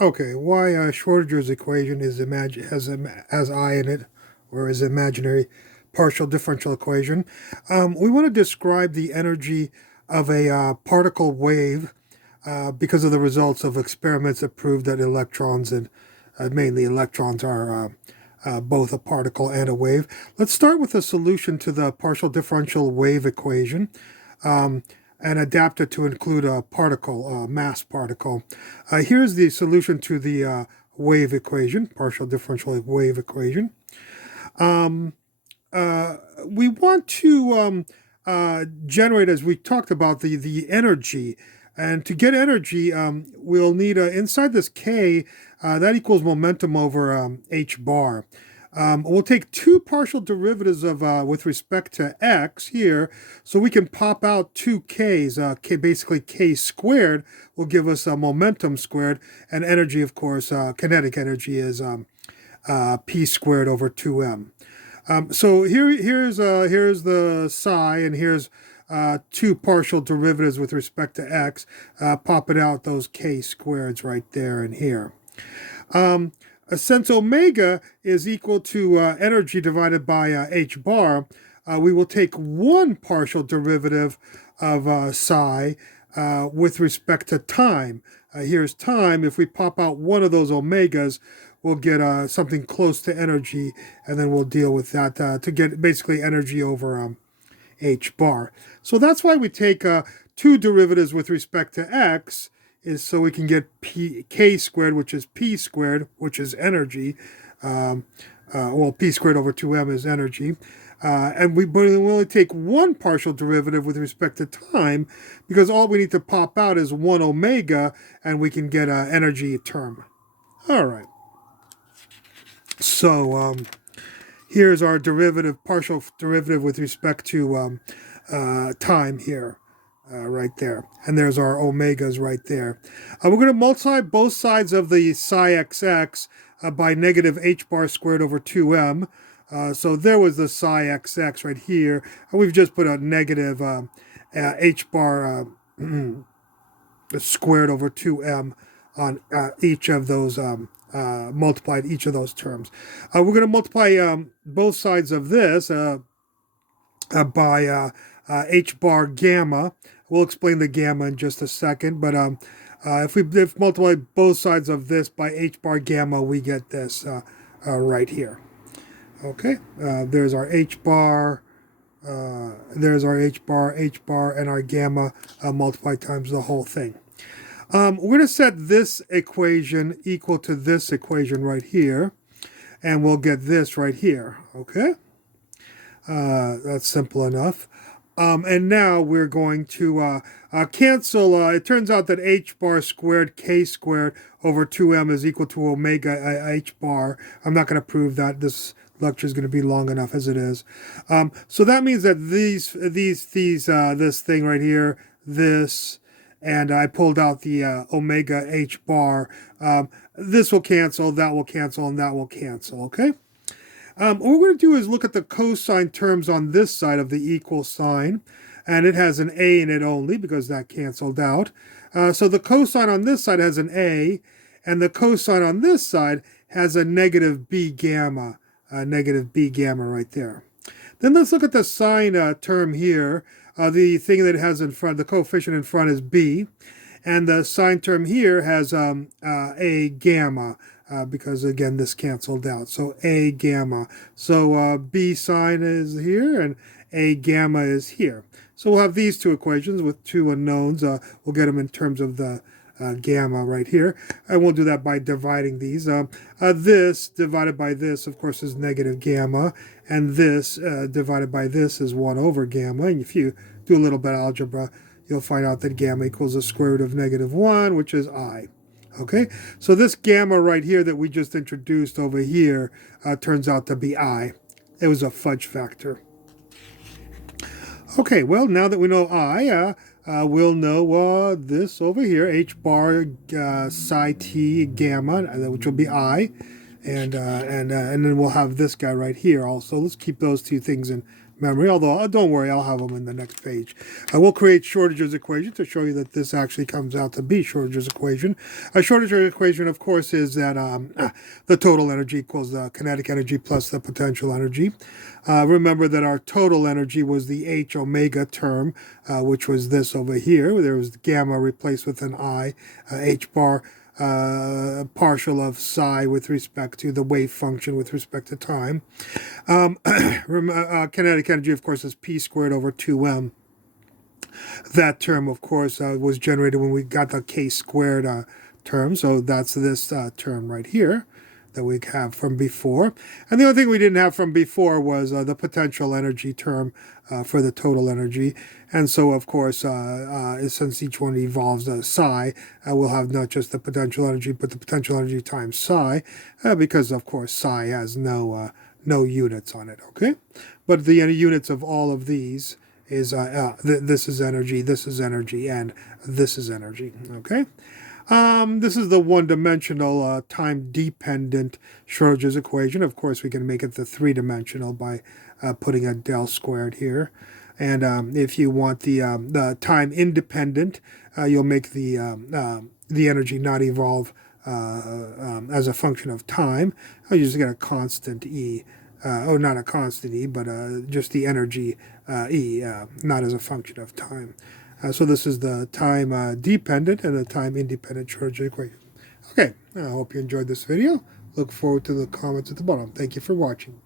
Okay, why Schrodinger's equation is has I in it, or is imaginary partial differential equation. We want to describe the energy of a particle wave because of the results of experiments that prove that electrons and mainly electrons are both a particle and a wave. Let's start with a solution to the partial differential wave equation. Um, and adapt it to include a particle, a mass particle. Here's the solution to the wave equation, partial differential wave equation. Um, uh, we want to generate, as we talked about, the energy. And to get energy, we'll need inside this K, that equals momentum over h bar. We'll take two partial derivatives of with respect to x here, so we can pop out two k's. K, basically k squared will give us momentum squared, and energy, of course, kinetic energy is p squared over 2m. So here's the psi, and here's two partial derivatives with respect to x, popping out those k squareds right there and here. Since omega is equal to energy divided by h bar, we will take one partial derivative of psi with respect to time. Here's time. If we pop out one of those omegas, we'll get something close to energy, and then we'll deal with that to get basically energy over h bar. So that's why we take two derivatives with respect to x, is so we can get k squared, which is p squared, which is energy. Well, p squared over 2m is energy. And we only take one partial derivative with respect to time, because all we need to pop out is one omega, and we can get an energy term. All right. So here's our partial derivative with respect to time here. Right there. And there's our omegas right there. We're going to multiply both sides of the psi xx by negative h bar squared over 2m. So there was the psi xx right here. And we've just put a negative h bar squared over 2m on each of those, multiplied each of those terms. We're going to multiply both sides of this by h bar gamma. We'll explain the gamma in just a second, but if we multiply both sides of this by h bar gamma, we get this right here. Okay, there's our h bar, there's our h bar, and our gamma multiplied times the whole thing. We're going to set this equation equal to this equation right here, and we'll get this right here. Okay, that's simple enough. And now we're going to cancel. It turns out that h bar squared k squared over 2m is equal to omega h bar. I'm not going to prove that. This lecture is going to be long enough as it is. So that means that this thing right here, this, and I pulled out the omega h bar. This will cancel, that will cancel, and that will cancel. Okay. What we're going to do is look at the cosine terms on this side of the equal sign, and it has an a in it only because that canceled out. So the cosine on this side has an a, and the cosine on this side has a negative b gamma right there. Then let's look at the sine term here. The thing that it has in front, the coefficient in front is b, and the sine term here has a gamma. Because again, this canceled out. So a gamma. So b sine is here and a gamma is here. So we'll have these two equations with two unknowns. We'll get them in terms of the gamma right here. And we'll do that by dividing these. This divided by this, of course, is negative gamma. And this divided by this is 1 over gamma. And if you do a little bit of algebra, you'll find out that gamma equals the square root of negative 1, which is I. Okay, so this gamma right here that we just introduced over here turns out to be I. It was a fudge factor. Okay, well, now that we know I, we'll know this over here, h bar psi t gamma, which will be I, and then we'll have this guy right here also. Let's keep those two things in memory, although don't worry, I'll have them in the next page. We'll create Schrödinger's equation to show you that this actually comes out to be Schrödinger's equation. A Schrödinger equation, of course, is that the total energy equals the kinetic energy plus the potential energy. Remember that our total energy was the h omega term, which was this over here. There was gamma replaced with an I, h bar, partial of psi with respect to the wave function with respect to time. Kinetic energy, of course, is p squared over 2m. That term, of course, was generated when we got the k squared term. So that's this term right here that we have from before. And the only thing we didn't have from before was the potential energy term for the total energy. And so, of course, since each one involves psi, we'll have not just the potential energy, but the potential energy times psi, because, of course, psi has no units on it, okay? But the units of all of these is this is energy, and this is energy, okay? This is the one-dimensional time-dependent Schrödinger's equation. Of course, we can make it the three-dimensional by putting a del squared here. And if you want the time-independent, you'll make the energy not evolve as a function of time. I'll just get a constant E. Not a constant E, but just the energy E, not as a function of time. So this is the time-dependent and the time-independent Schrödinger equation. Okay, I hope you enjoyed this video. Look forward to the comments at the bottom. Thank you for watching.